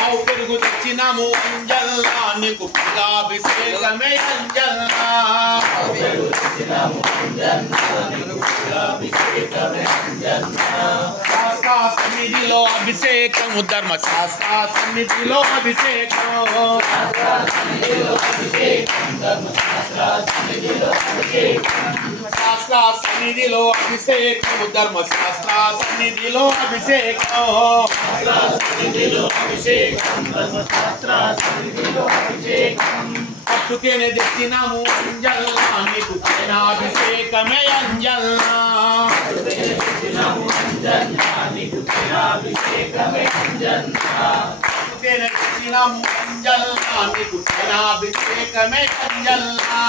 ఆవు పెరుగు తెచ్చినాము అంజల్లా నీకు పాలాభిషేకమే అంజల్లా శాస్త్ర సన్నిధిలో అభిషేకము ధర్మశాస్త్ర సన్నిధిలో అభిషేకం శాస్త్ర సన్నిధిలో అభిషేకము ధర్మశాస్త్ర సన్నిధిలో అభిషేకం పట్టుకేనే తెచ్చినాము అంజల్లా నీకు అభిషేకమే అంజల్లా పట్టుకేనే తెచ్చినాము అంజల్లా నీకు అభిషేకమే అంజల్లా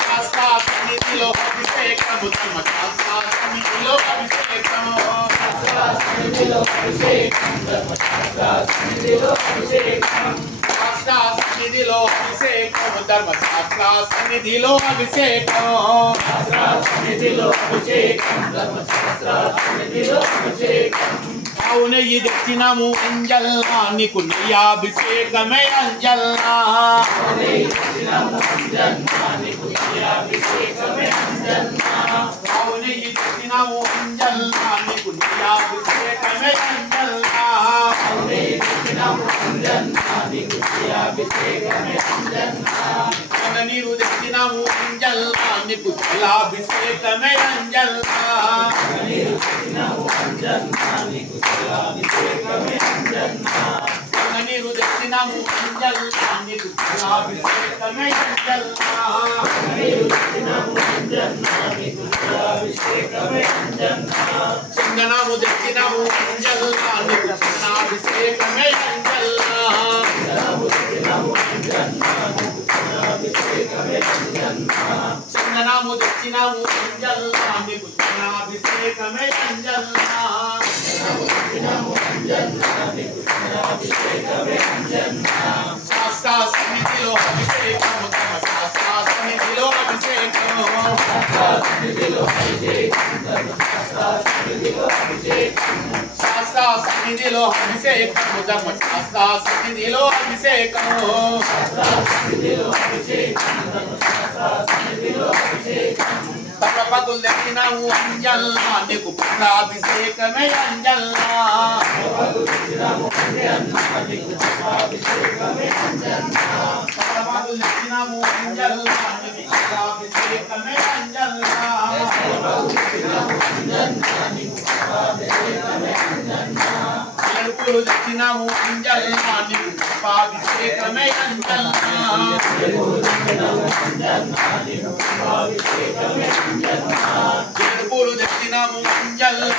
శాస్త్ర సన్నిధిలో అభిషేకము ధర్మశాస్త్ర సన్నిధిలో అభిషేకం శాస్త్ర సన్నిధిలో అభిషేకము ధర్మశాస్త్ర సన్నిధిలో అభిషేకం ఆవు నెయ్యి తెచ్చినాము అంజల్లా నీకు నెయ్యాభిషేకమే అంజల్లా ఆవు నెయ్యి తెచ్చినాము అంజల్లా నీకు నెయ్యాభిషేకమే అంజల్లా నీరు తెచ్చినాము అంజల్లా నీకు జలాభిషేకమే అంజల్లా నీరు తెచ్చినాము అంజల్లా నీకు జలాభిషేకమే అంజల్లా చందనము తెచ్చినాము అంజల్లా నీకు చందనాభిషేకమే అంజల్లా చందనము తెచ్చినాము అంజల్లా నీకు చందనాభిషేకమే అంజల్లా శాస్త్ర సన్నిధిలో అభిషేకము ధర్మశాస్త్ర సన్నిధిలో అభిషేకం శాస్త్ర సన్నిధిలో అభిషేకము ధర్మశాస్త్ర సన్నిధిలో అభిషేకం తప్పకులు తెచ్చినాము అంజల్లా నీకు పట్టాభిషేకమే అంజల్లా తప్పకులు తెచ్చినాము అంజల్లా నీకు పట్టాభిషేకమే అంజల్లా ఎరుపులు తెచ్చినాము అంజల్లా నీకు పట్టాభిషేకమే అంజల్లా ఎరుపులు తెచ్చినాము అంజల్లా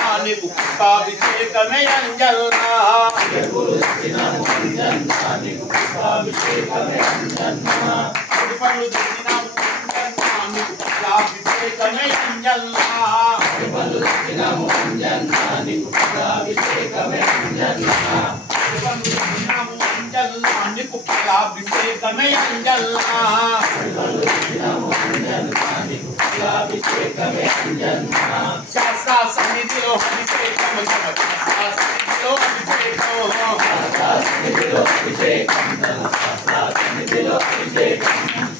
నీకు పుష్పాభిషేకమే అంజల్లా అడుపళ్ళు తెచ్చినాము అంజల్లా నీకు పుష్పాభిషేకమే అంజల్లా నీకు ఫలాభిషేకమే అంజల్లా శాస్త్ర సన్నిధిలో అభిషేకము శాస్త్ర సన్నిధిలో అభిషేకం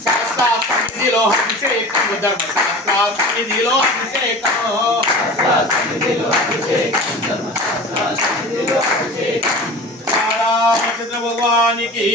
శాస్త్ర సన్నిధిలో అభిషేకము ధర్మశాస్త్ర సన్నిధిలో అభిషేకం రామచంద్ర భగవానికి